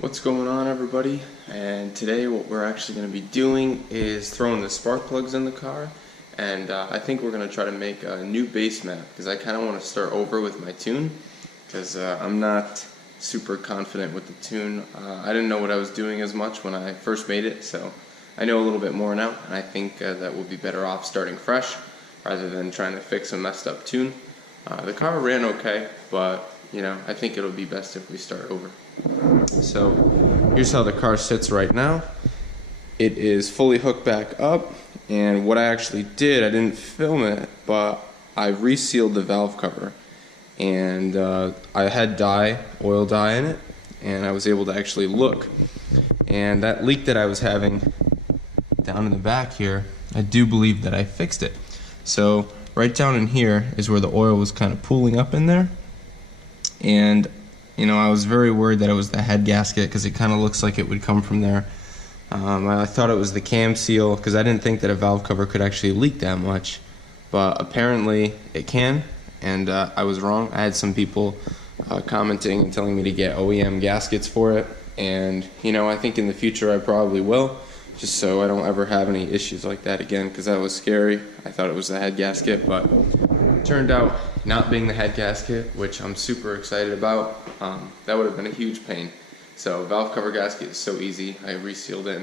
What's going on, everybody? And today what we're actually going to be doing is throwing the spark plugs in the car, and I think we're going to try to make a new base map because I kind of want to start over with my tune because I'm not super confident with the tune. I didn't know what I was doing as much when I first made it, so I know a little bit more now, and I think that we'll be better off starting fresh rather than trying to fix a messed up tune. The car ran okay, but I think it'll be best if we start over. So here's how the car sits right now. It is fully hooked back up, and what I actually did, I didn't film it, but I resealed the valve cover, and I had oil dye in it, and I was able to actually look, and that leak that I was having down in the back here, I do believe that I fixed it. So right down in here is where the oil was kind of pooling up in there, and I was very worried that it was the head gasket because it kind of looks like it would come from there. I thought it was the cam seal because I didn't think that a valve cover could actually leak that much, but apparently it can, and I was wrong. I had some people commenting and telling me to get OEM gaskets for it, and I think in the future I probably will, just so I don't ever have any issues like that again, because that was scary. I thought it was the head gasket, but it turned out not being the head gasket, which I'm super excited about. That would have been a huge pain. So valve cover gasket is so easy. I resealed it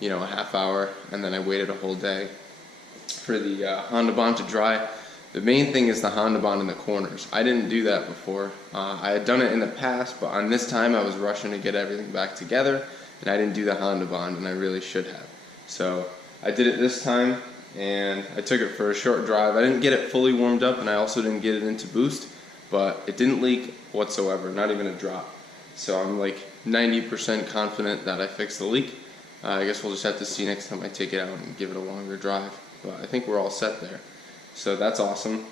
in a half hour, and then I waited a whole day for the Honda bond to dry. The main thing is the Honda bond in the corners. I didn't do that before. I had done it in the past, but on this time I was rushing to get everything back together, and I didn't do the Honda bond, and I really should have. So I did it this time, and I took it for a short drive. I didn't get it fully warmed up, and I also didn't get it into boost, but it didn't leak whatsoever, not even a drop. So I'm like 90% confident that I fixed the leak. I guess we'll just have to see next time I take it out and give it a longer drive, but I think we're all set there. So that's awesome.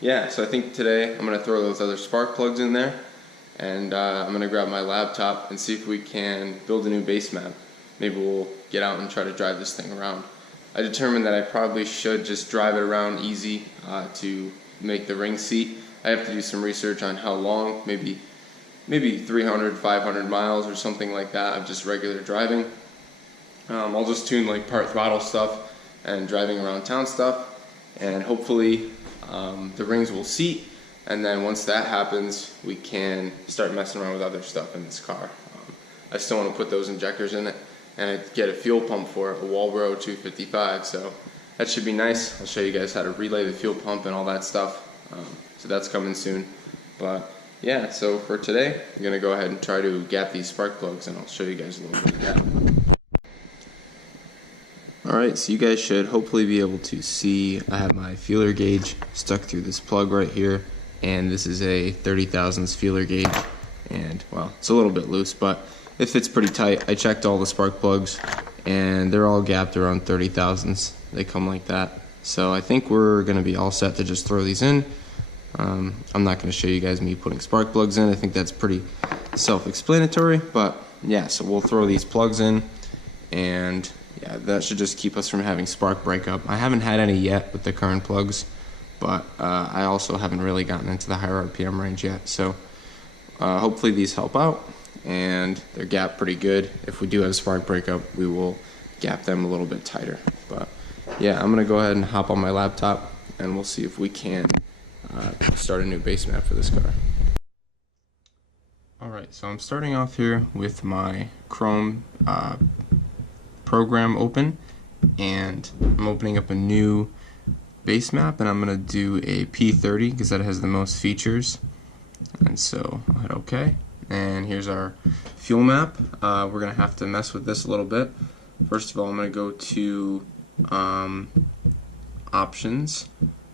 Yeah, so I think today I'm going to throw those other spark plugs in there, and I'm going to grab my laptop and see if we can build a new base map. Maybe we'll get out and try to drive this thing around. I determined that I probably should just drive it around easy to make the ring seat. I have to do some research on how long, maybe 300, 500 miles or something like that of just regular driving. I'll just tune like part throttle stuff and driving around town stuff, and hopefully the rings will seat, and then once that happens we can start messing around with other stuff in this car. I still want to put those injectors in it, and I get a fuel pump for it, a Walbro 255, so that should be nice. I'll show you guys how to relay the fuel pump and all that stuff, so that's coming soon. But yeah, so for today I'm going to go ahead and try to gap these spark plugs, and I'll show you guys a little bit of that. Alright, so you guys should hopefully be able to see I have my feeler gauge stuck through this plug right here, and this is a 30 thousandths feeler gauge, and well, it's a little bit loose, but it fits pretty tight. I checked all the spark plugs, and they're all gapped around 30 thousandths. They come like that. So I think we're going to be all set to just throw these in. I'm not going to show you guys me putting spark plugs in. I think that's pretty self-explanatory, but yeah, so we'll throw these plugs in, and yeah, that should just keep us from having spark breakup. I haven't had any yet with the current plugs, but I also haven't really gotten into the higher RPM range yet, so hopefully these help out, and they're gapped pretty good. If we do have spark breakup, we will gap them a little bit tighter. But yeah, I'm gonna go ahead and hop on my laptop, and we'll see if we can start a new base map for this car. Alright, so I'm starting off here with my Crome program open, and I'm opening up a new base map, and I'm gonna do a P30 because that has the most features, and so I'll hit OK. And here's our fuel map. We're gonna have to mess with this a little bit. First of all, I'm gonna go to options,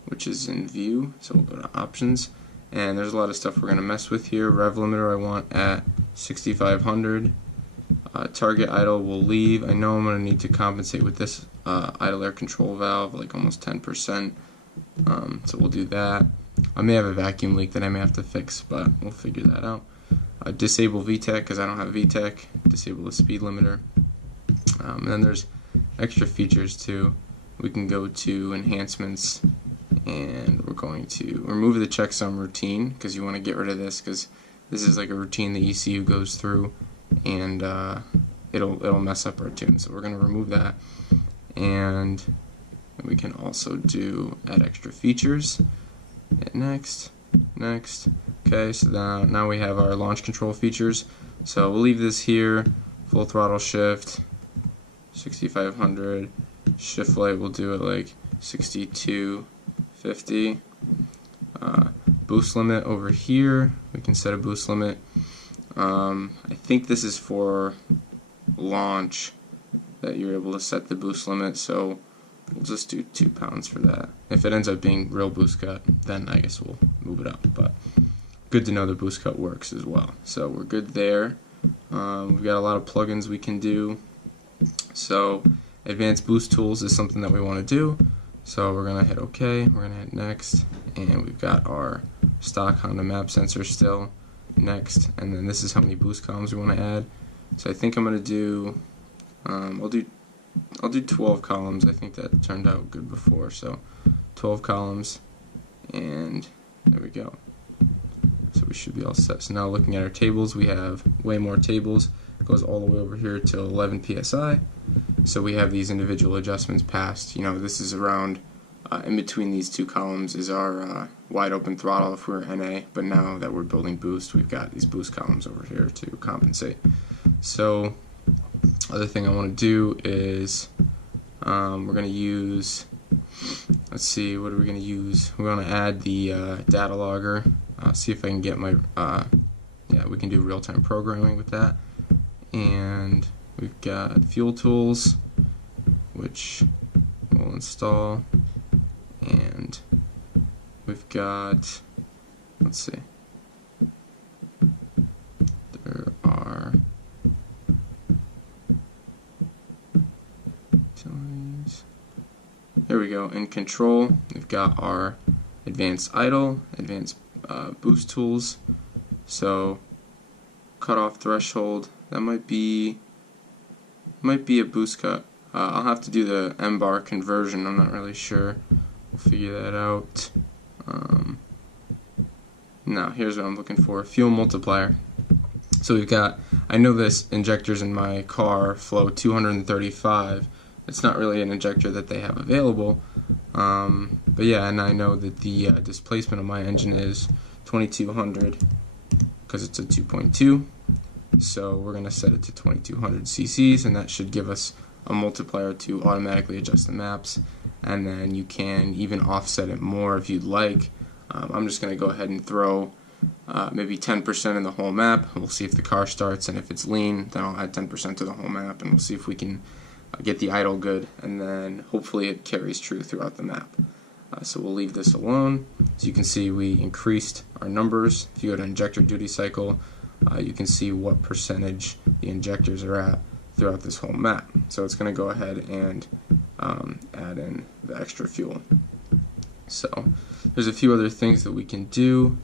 which is in view, so we'll go to options, and there's a lot of stuff we're gonna mess with here. Rev limiter I want at 6500. Target idle will leave. I know I'm gonna need to compensate with this idle air control valve, like almost 10%, so we'll do that. I may have a vacuum leak that I may have to fix, but we'll figure that out. Disable VTEC because I don't have VTEC. Disable the speed limiter. And then there's extra features too. We can go to enhancements, and we're going to remove the checksum routine because you want to get rid of this because this is like a routine the ECU goes through, and it'll mess up our tune. So we're going to remove that, and we can also do add extra features. Hit next, next. Okay, so now we have our launch control features. So we'll leave this here. Full throttle shift, 6500. Shift light, we'll do it like 6250. Boost limit over here, we can set a boost limit. I think this is for launch that you're able to set the boost limit, so we'll just do 2 pounds for that. If it ends up being real boost cut, then I guess we'll move it up, but good to know the boost cut works as well. So we're good there. We've got a lot of plugins we can do. So advanced boost tools is something that we want to do. So we're going to hit OK, we're going to hit next, and we've got our stock Honda map sensor still. Next, and then this is how many boost columns we want to add. So I think I'm going to do, I'll do 12 columns. I think that turned out good before. So 12 columns, and there we go. So we should be all set. So now looking at our tables, we have way more tables. It goes all the way over here to 11 psi. So we have these individual adjustments passed. You know, this is around in between these two columns is our wide open throttle if we're NA, but now that we're building boost, we've got these boost columns over here to compensate. So other thing I want to do is we're going to use, let's see, what are we going to use? We're going to add the data logger. See if I can get my, yeah, we can do real-time programming with that. And we've got fuel tools, which we'll install. And we've got, let's see, there are utilities. There we go. In control, we've got our advanced idle, advanced boost tools. So cutoff threshold, that might be a boost cut. I'll have to do the M bar conversion. I'm not really sure. We'll figure that out. Now here's what I'm looking for: fuel multiplier. So we've got, I know this injectors in my car flow 235. It's not really an injector that they have available, but yeah, and I know that the displacement of my engine is 2200 because it's a 2.2. So we're going to set it to 2200 cc's, and that should give us a multiplier to automatically adjust the maps, and then you can even offset it more if you'd like. I'm just going to go ahead and throw maybe 10% in the whole map. We'll see if the car starts, and if it's lean, then I'll add 10% to the whole map, and we'll see if we can get the idle good, and then hopefully it carries true throughout the map. So we'll leave this alone. As you can see, we increased our numbers. If you go to injector duty cycle, you can see what percentage the injectors are at throughout this whole map. So it's going to go ahead and add in the extra fuel. So there's a few other things that we can do.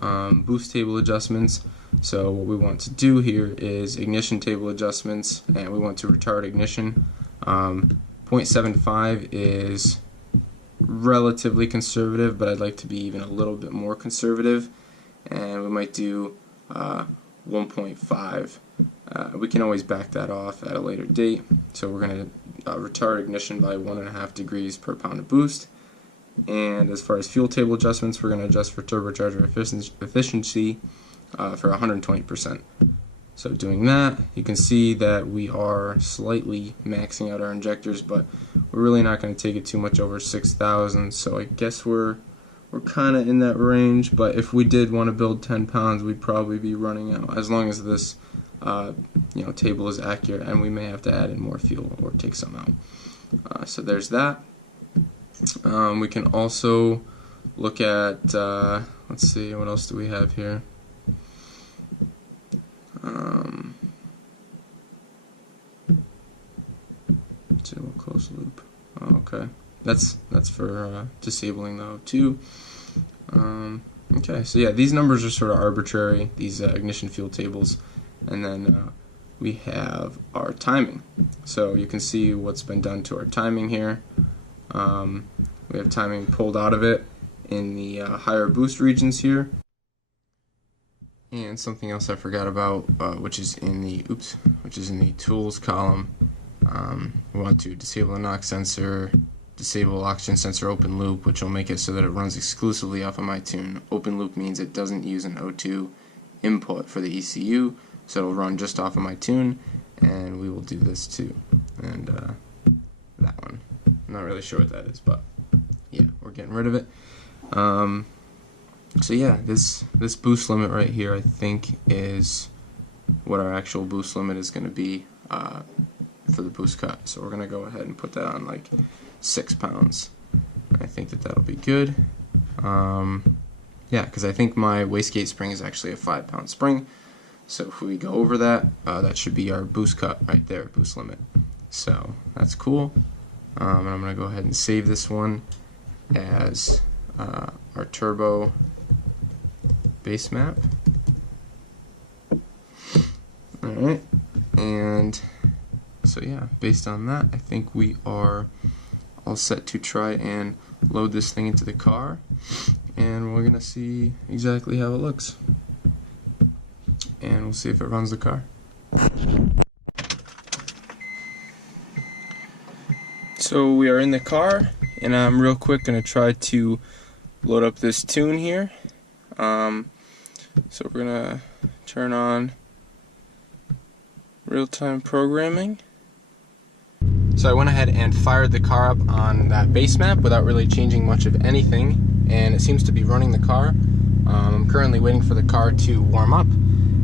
Boost table adjustments. So what we want to do here is ignition table adjustments, and we want to retard ignition. 0.75 is relatively conservative, but I'd like to be even a little bit more conservative, and we might do 1.5. We can always back that off at a later date. So we're going to retard ignition by 1.5 degrees per pound of boost. And as far as fuel table adjustments, we're going to adjust for turbocharger efficiency for 120%. So doing that, you can see that we are slightly maxing out our injectors, but we're really not going to take it too much over 6,000. So I guess we're kind of in that range. But if we did want to build 10 pounds, we'd probably be running out, as long as this table is accurate, and we may have to add in more fuel or take some out. So there's that. We can also look at, let's see, what else do we have here? Closed loop. Oh, okay, that's for disabling the O2. Okay, so yeah, these numbers are sort of arbitrary, these ignition fuel tables, and then we have our timing. So you can see what's been done to our timing here. We have timing pulled out of it in the higher boost regions here. And something else I forgot about, which is in the tools column. We want to disable the knock sensor, disable oxygen sensor open loop, which will make it so that it runs exclusively off of my tune. Open loop means it doesn't use an O2 input for the ECU, so it'll run just off of my tune, and we will do this too. And that one, I'm not really sure what that is, but yeah, we're getting rid of it. So yeah, this boost limit right here, I think, is what our actual boost limit is going to be for the boost cut. So we're going to go ahead and put that on like 6 pounds. I think that'll be good. Yeah, because I think my wastegate spring is actually a 5-pound spring. So if we go over that, that should be our boost cut right there, boost limit. So that's cool. And I'm going to go ahead and save this one as our turbo Basemap. Alright, and so yeah, based on that, I think we are all set to try and load this thing into the car, and we're gonna see exactly how it looks, and we'll see if it runs the car. So we are in the car, and I'm real quick gonna try to load up this tune here. So we're gonna turn on real-time programming. So I went ahead and fired the car up on that Basemap without really changing much of anything, and it seems to be running the car. I'm currently waiting for the car to warm up,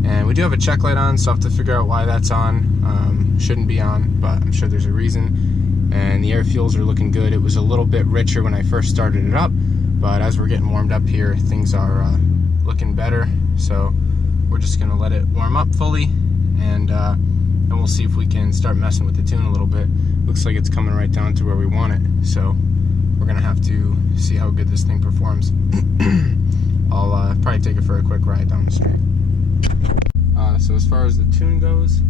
and we do have a check light on, so I have to figure out why that's on. Shouldn't be on, but I'm sure there's a reason. And the air fuels are looking good. It was a little bit richer when I first started it up, but as we're getting warmed up here, things are looking better. So we're just gonna let it warm up fully, and we'll see if we can start messing with the tune a little bit. Looks like it's coming right down to where we want it, so we're gonna have to see how good this thing performs. I'll probably take it for a quick ride down the street. So as far as the tune goes,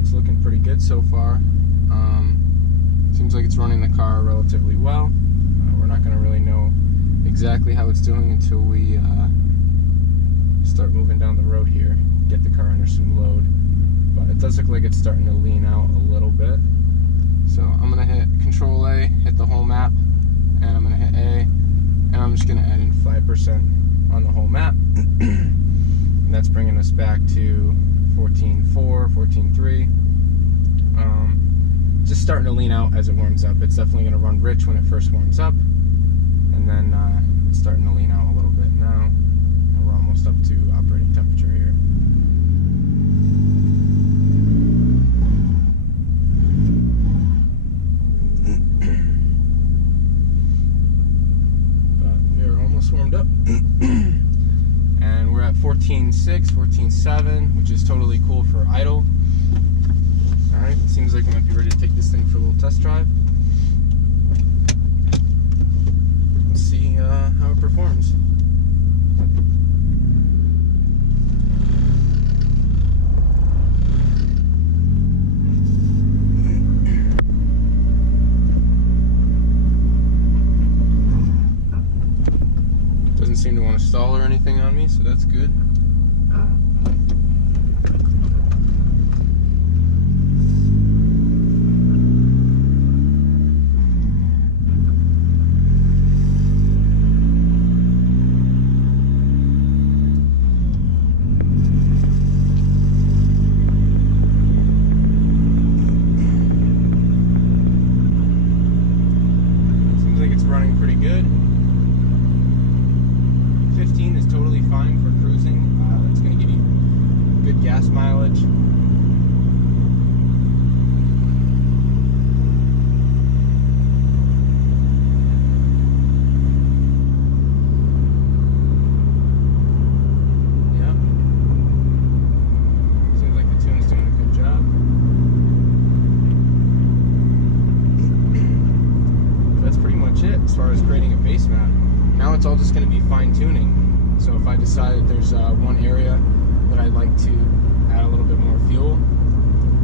it's looking pretty good so far. Seems like it's running the car relatively well. We're not gonna really know exactly how it's doing until we start moving down the road here, get the car under some load. But it does look like it's starting to lean out a little bit. So I'm gonna hit Control A, hit the whole map, and I'm gonna hit A, and I'm just gonna add in 5% on the whole map. And that's bringing us back to 14.4, 14.3. Just starting to lean out as it warms up. It's definitely gonna run rich when it first warms up, and then it's starting to lean out a little bit now. We're almost up to operating temperature here. But we are almost warmed up. And we're at 14.6, 14.7, which is totally cool for idle. Alright, seems like we might be ready to take this thing for a little test drive. Let's see how it performs. Doesn't seem to want to stall or anything on me, so that's good. Running pretty good. 15 is totally fine for cruising. It's going to give you good gas mileage. Yep. Seems like the tune's doing a good job. That's pretty much it as far as creating a Basemap. Now it's all just going to be fine-tuning. So if I decide that there's one area that I'd like to add a little bit more fuel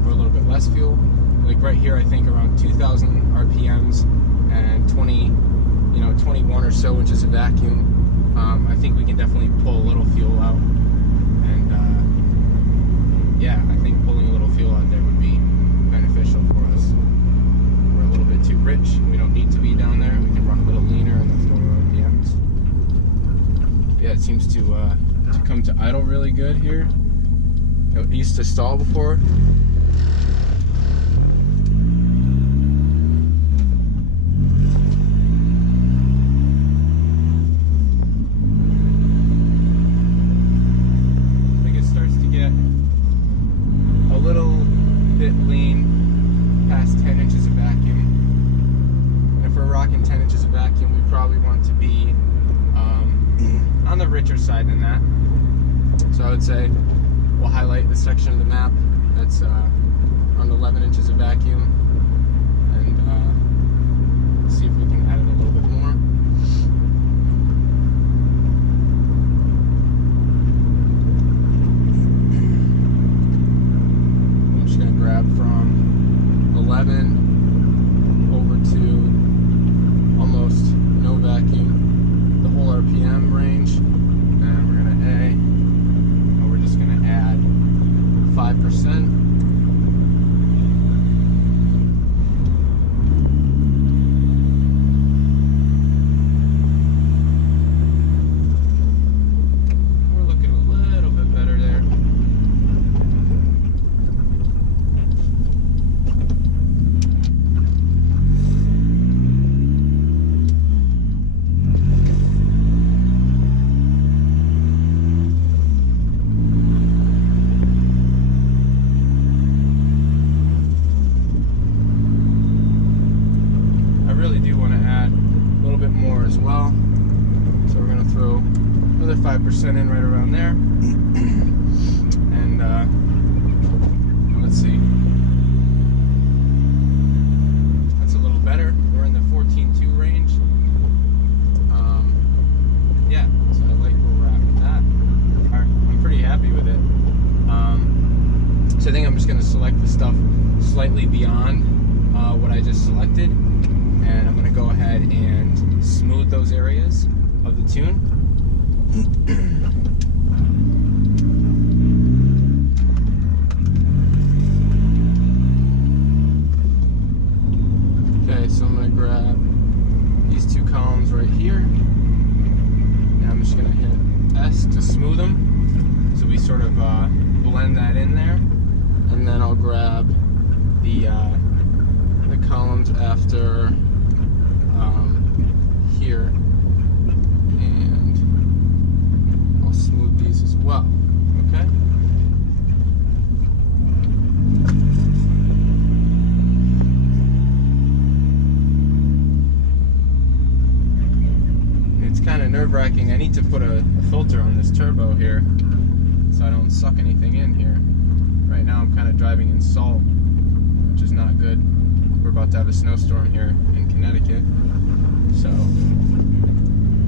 or a little bit less fuel, like right here I think around 2,000 RPMs and 21 or so inches of vacuum, I think we can definitely pull a little fuel out. yeah, I think pulling a little fuel out there would be beneficial for us. We're a little bit too rich. We don't need to be down there. We can run a little leaner and then throw our RPMs. Yeah, it seems to come to idle really good here. It used to stall before. Side than that. So I would say we'll highlight the section of the map that's around 11 inches of vacuum and see if we can add it a little bit more. I'm just going to grab from 11 over to almost no vacuum, the whole RPM range. We're just going to add 5%. We're looking a little bit better there. As well, so we're going to throw another 5% in right around there, and let's see, that's a little better. We're in the 14.2 range. Yeah, so I like where we're at with that. I'm pretty happy with it. So I think I'm just going to select the stuff slightly beyond what I just selected, and I'm going to go ahead and smooth those areas of the tune. Okay, so I'm going to grab these two columns right here, and I'm just going to hit S to smooth them, so we sort of blend that in there, and then I'll grab the columns after here, and I'll smooth these as well. Okay. It's kind of nerve-wracking. I need to put a filter on this turbo here so I don't suck anything in here. Right now I'm kind of driving in salt, which is not good. We're about to have a snowstorm here in Connecticut, so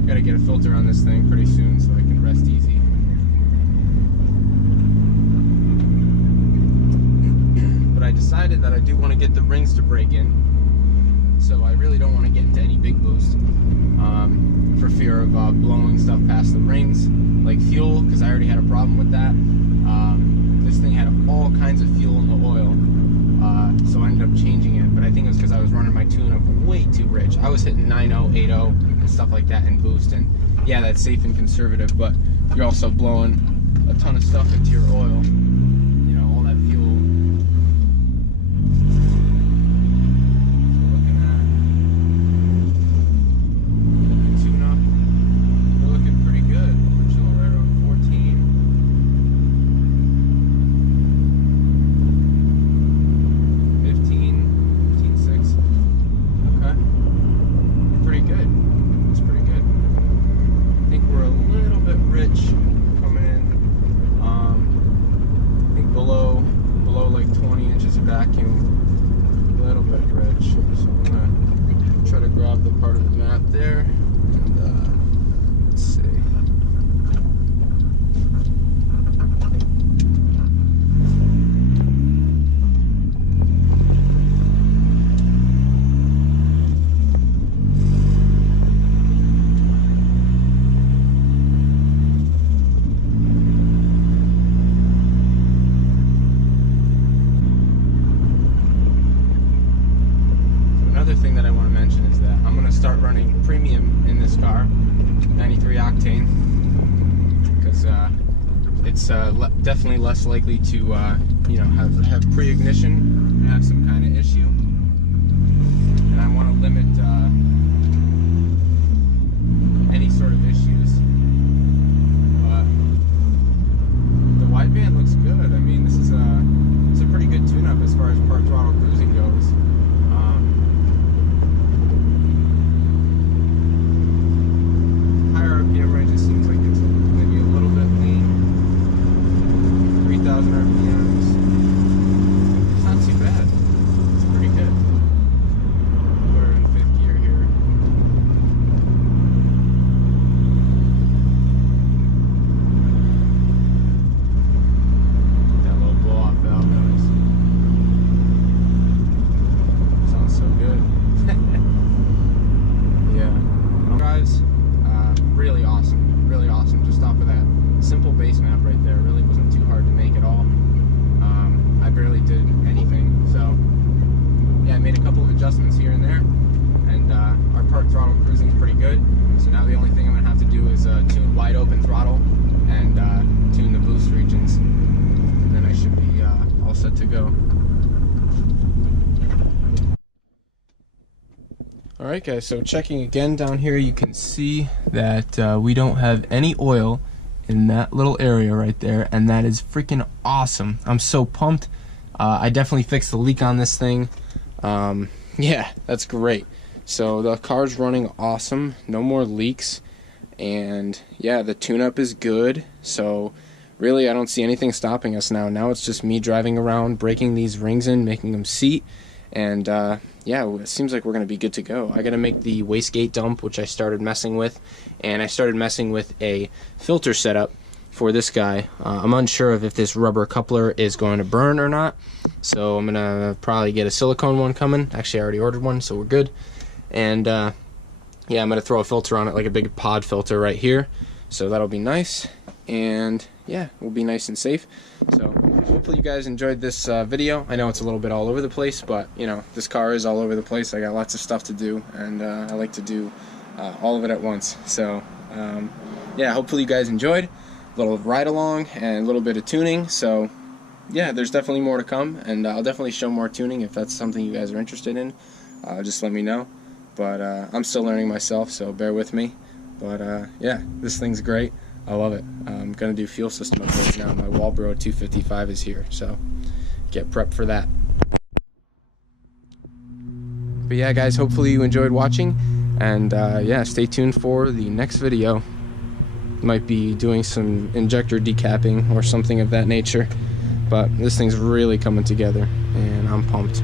gotta get a filter on this thing pretty soon so I can rest easy. But I decided that I do want to get the rings to break in, so I really don't want to get into any big boost for fear of blowing stuff past the rings, like fuel, because I already had a problem with that. This thing had all kinds of fuel in the oil, so I ended up changing it, but I think it was because I was running my tune up way too rich. I was hitting 9.0, 8.0 and stuff like that in boost, and yeah, that's safe and conservative, but you're also blowing a ton of stuff into your oil, you know, all that fuel. So we're looking at tune up, we're looking pretty good. We're chilling right around 14. 15.6. Okay. Pretty good. It's pretty good. I think we're a little bit rich coming in. I think below like 20 inches of vacuum. A little bit rich. So I'm gonna try to grab the part of the map there. And let's see. it's definitely less likely to you know, have pre-ignition and have some kind of issue. And I want to limit any sort of issues. But the wideband looks good. I mean, this is it's a pretty good tune-up as far as part throttle cruising goes. Higher RPM range, it seems like it's maybe a little bit lean. 3,000 RPMs. It's not too bad. It's pretty good. We're in 5th gear here. That little blow-off valve noise. Sounds so good. Yeah. Guys, really awesome. Really awesome. Just off of that simple base map right there. Really wasn't too hard to make at all. I barely did anything. So, yeah, I made a couple of adjustments here and there. And our part throttle cruising is pretty good. So now the only thing I'm going to have to do is tune wide open throttle and tune the boost regions. And then I should be all set to go. Alright guys, so checking again down here, you can see that we don't have any oil in that little area right there, and that is freaking awesome. I'm so pumped. I definitely fixed the leak on this thing. Yeah, that's great. So the car's running awesome, no more leaks, and yeah, the tune-up is good. So really I don't see anything stopping us now. Now it's just me driving around, breaking these rings in, making them seat, and yeah, it seems like we're going to be good to go. I got to make the wastegate dump, which I started messing with, and I started messing with a filter setup for this guy. I'm unsure of if this rubber coupler is going to burn or not, so I'm going to probably get a silicone one coming. Actually, I already ordered one, so we're good. And yeah, I'm going to throw a filter on it, like a big pod filter right here, so that'll be nice. And yeah, we'll be nice and safe. So hopefully you guys enjoyed this video. I know it's a little bit all over the place, but you know, this car is all over the place. I got lots of stuff to do, and I like to do all of it at once. So yeah, hopefully you guys enjoyed. A little ride along and a little bit of tuning. So yeah, there's definitely more to come, and I'll definitely show more tuning if that's something you guys are interested in. Just let me know. But I'm still learning myself, so bear with me. But yeah, this thing's great. I love it. I'm going to do fuel system upgrades now. My Walbro 255 is here, so get prepped for that. But yeah, guys, hopefully you enjoyed watching, and yeah, stay tuned for the next video. Might be doing some injector decapping or something of that nature, but this thing's really coming together, and I'm pumped.